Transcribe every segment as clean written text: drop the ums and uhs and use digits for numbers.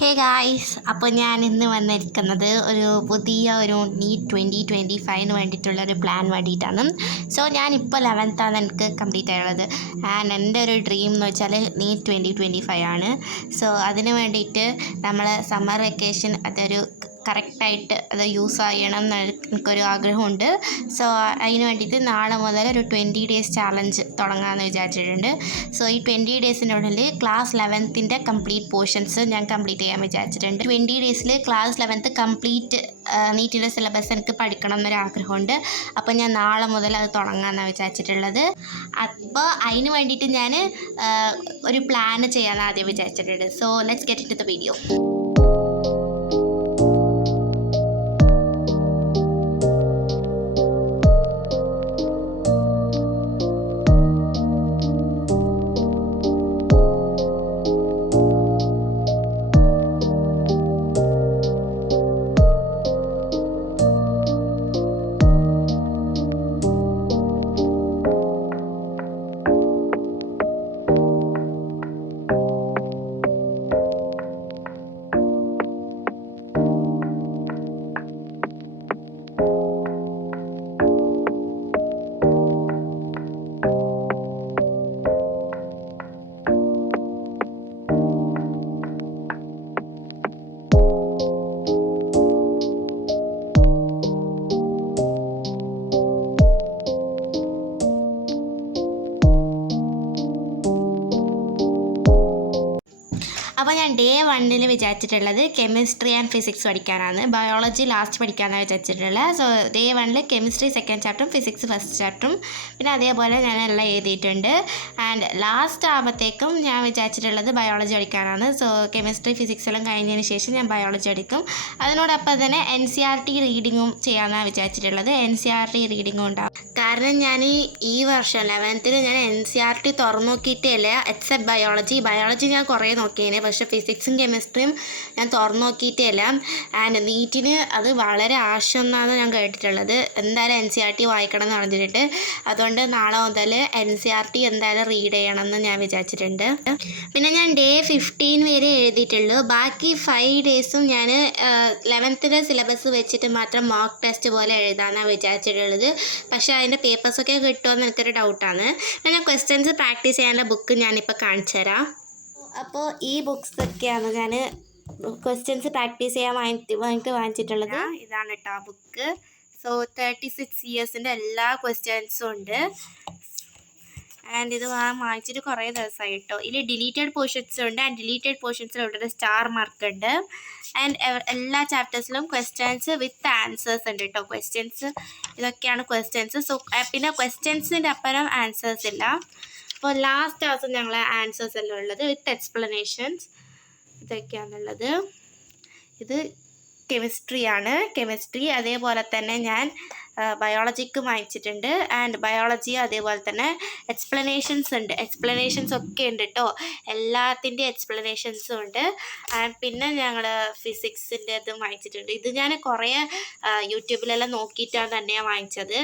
Hey guys, അപ്പോൾ ഞാൻ ഇന്ന് വന്നിരിക്കുന്നത് ഒരു പുതിയ നീറ്റ് 2025 വേണ്ടിയിട്ടുള്ളൊരു പ്ലാൻ വേണ്ടിയിട്ടാണ്. സോ ഞാനിപ്പോൾ 11th എനിക്ക് കംപ്ലീറ്റ് ആയുള്ളത്. ആൻഡ് എൻ്റെ ഒരു ഡ്രീം എന്ന് വെച്ചാൽ നീറ്റ് 2025 ആണ്. സോ അതിന് വേണ്ടിയിട്ട് നമ്മൾ സമ്മർ വെക്കേഷൻ അതൊരു കറക്റ്റായിട്ട് അത് യൂസ് ചെയ്യണം എന്ന് എനിക്കൊരു ആഗ്രഹമുണ്ട്. സോ അതിന് വേണ്ടിയിട്ട് നാളെ മുതൽ ഒരു 20 days ചാലഞ്ച് തുടങ്ങാമെന്ന് വിചാരിച്ചിട്ടുണ്ട്. സോ ഈ 20 daysനുള്ളിൽ ക്ലാസ് 11th കംപ്ലീറ്റ് പോർഷൻസ് ഞാൻ കംപ്ലീറ്റ് ചെയ്യാൻ വിചാരിച്ചിട്ടുണ്ട്. 20 days ക്ലാസ് 11th കംപ്ലീറ്റ് നീറ്റിൻ്റെ സിലബസ് എനിക്ക് പഠിക്കണം എന്നൊരാഗ്രഹമുണ്ട്. അപ്പോൾ ഞാൻ നാളെ മുതൽ അത് തുടങ്ങാമെന്നാണ് വിചാരിച്ചിട്ടുള്ളത്. അപ്പോൾ അതിന് വേണ്ടിയിട്ട് ഞാൻ ഒരു പ്ലാൻ ചെയ്യാൻ ആദ്യം വിചാരിച്ചിട്ടുണ്ട്. So let's get into the video. അപ്പോൾ ഞാൻ ഡേ 1 വിചാരിച്ചിട്ടുള്ളത് കെമിസ്ട്രി ആൻഡ് ഫിസിക്സ് പഠിക്കാനാണ്. ബയോളജി ലാസ്റ്റ് പഠിക്കാനാണ് വിചാരിച്ചിട്ടുള്ളത്. സോ ഡേ 1 കെമിസ്ട്രി സെക്കൻഡ് ചാപ്റ്ററും ഫിസിക്സ് ഫസ്റ്റ് ചാപ്റ്ററും പിന്നെ അതേപോലെ ഞാൻ എല്ലാം എഴുതിയിട്ടുണ്ട്. ആൻഡ് ലാസ്റ്റ് ആകുമ്പോഴത്തേക്കും ഞാൻ വിചാരിച്ചിട്ടുള്ളത് ബയോളജി പഠിക്കാനാണ്. സോ കെമിസ്ട്രി ഫിസിക്സ് എല്ലാം കഴിഞ്ഞതിന് ശേഷം ഞാൻ ബയോളജി പഠിക്കും. അതിനോടൊപ്പം തന്നെ NCERT റീഡിങ്ങും ചെയ്യാനാണ് വിചാരിച്ചിട്ടുള്ളത്. NCERT റീഡിങ്ങും ഉണ്ടാകും. കാരണം ഞാൻ ഈ വർഷം 11th ഞാൻ NCERT തുറന്നു നോക്കിയിട്ടേ ഇല്ല, എക്സെപ്റ്റ് ബയോളജി ഞാൻ കുറേ നോക്കിയേനെ. പക്ഷേ ഫിസിക്സും കെമിസ്ട്രിയും ഞാൻ തുറന്നു നോക്കിയിട്ടേ ഇല്ല. ആൻഡ് നീറ്റിന് അത് വളരെ ആവശ്യം എന്നാണ് ഞാൻ കേട്ടിട്ടുള്ളത്. എന്തായാലും NCERT വായിക്കണം എന്ന് പറഞ്ഞിട്ടുണ്ട്. അതുകൊണ്ട് നാളെ മുതൽ NCERT എന്തായാലും റീഡ് ചെയ്യണം എന്ന് ഞാൻ വിചാരിച്ചിട്ടുണ്ട്. പിന്നെ ഞാൻ ഡേ 15 വരെ എഴുതിയിട്ടുള്ളൂ. ബാക്കി 5 daysും ഞാൻ 11th സിലബസ് വെച്ചിട്ട് മാത്രം മോക്ക് ടെസ്റ്റ് പോലെ എഴുതാനാണ് വിചാരിച്ചിട്ടുള്ളത്. പക്ഷേ അതിൻ്റെ പേപ്പേഴ്സൊക്കെ കിട്ടുമെന്ന് എനിക്കൊരു ഡൗട്ടാണ്. ഞാൻ ക്വസ്റ്റ്യൻസ് പ്രാക്ടീസ് ചെയ്യാനുള്ള ബുക്ക് ഞാനിപ്പോൾ കാണിച്ചു തരാം. അപ്പോൾ ഈ ബുക്സൊക്കെയാണ് ഞാൻ ക്വസ്റ്റ്യൻസ് പ്രാക്ടീസ് ചെയ്യാൻ വാങ്ങിച്ചിട്ടുള്ളത്. ഇതാണ് കേട്ടോ ആ ബുക്ക്. സോ 36 yearsൻ്റെ എല്ലാ ക്വസ്റ്റ്യൻസും ഉണ്ട്. ആൻഡ് ഇത് വാങ്ങിച്ചിട്ട് കുറേ ദിവസമായി കേട്ടോ. ഇതിൽ ഡിലീറ്റഡ് പോർഷൻസും ഉണ്ട്. ആൻഡ് ഡിലീറ്റഡ് പോർഷൻസിൽ ഇവിടെ സ്റ്റാർ മാർക്ക് ഉണ്ട്. ആൻഡ് എല്ലാ ചാപ്റ്റേഴ്സിലും ക്വസ്റ്റ്യൻസ് വിത്ത് ആൻസേഴ്സ് ഉണ്ട് കേട്ടോ. ക്വസ്റ്റ്യൻസ് ഇതൊക്കെയാണ് ക്വസ്റ്റ്യൻസ്. സോ പിന്നെ ക്വസ്റ്റ്യൻസിൻ്റെ അപ്പുറം ആൻസേഴ്സ് ഇല്ല. അപ്പോൾ ലാസ്റ്റ് ദിവസം ഞങ്ങൾ ആൻസേഴ്സ് എല്ലാം ഉള്ളത് വിത്ത് എക്സ്പ്ലനേഷൻസ് ഇതൊക്കെയാണുള്ളത്. ഇത് കെമിസ്ട്രി അതേപോലെ തന്നെ ഞാൻ ബയോളജിക്ക് വാങ്ങിച്ചിട്ടുണ്ട്. ആൻഡ് ബയോളജി അതേപോലെ തന്നെ എക്സ്പ്ലനേഷൻസ് ഒക്കെ ഉണ്ട് കേട്ടോ. എല്ലാത്തിൻ്റെയും എക്സ്പ്ലനേഷൻസും ഉണ്ട്. ആൻഡ് പിന്നെ ഞങ്ങൾ ഫിസിക്സിൻ്റെ ഇതും വാങ്ങിച്ചിട്ടുണ്ട്. ഇത് ഞാൻ കുറേ യൂട്യൂബിലെല്ലാം നോക്കിയിട്ടാണ് തന്നെയാണ് വാങ്ങിച്ചത്.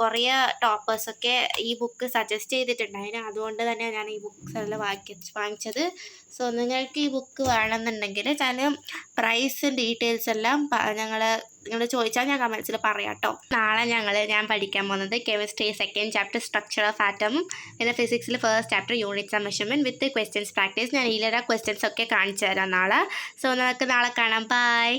കുറേ ടോപ്പേഴ്സൊക്കെ ഈ ബുക്ക് സജസ്റ്റ് ചെയ്തിട്ടുണ്ടായിരുന്നു. അതുകൊണ്ട് തന്നെ ഞാൻ ഈ ബുക്സ് എല്ലാം വാങ്ങിച്ചത്. സോ നിങ്ങൾക്ക് ഈ ബുക്ക് വേണമെന്നുണ്ടെങ്കിൽ ഞാൻ പ്രൈസും ഡീറ്റെയിൽസ് എല്ലാം നിങ്ങൾ ചോദിച്ചാൽ ഞാൻ കമൻസിൽ പറയാം കേട്ടോ. നാളെ ഞാൻ പഠിക്കാൻ പോകുന്നത് chemistry second chapter structure of atom, പിന്നെ ഫിസിക്സിൽ first chapter units and measurement with questions practice. ഞാൻ ഇതിലെ ക്വസ്റ്റ്യൻസ് ഒക്കെ കാണിച്ചു തരാം നാളെ. സോ നമുക്ക് നാളെ കാണാം. ബൈ.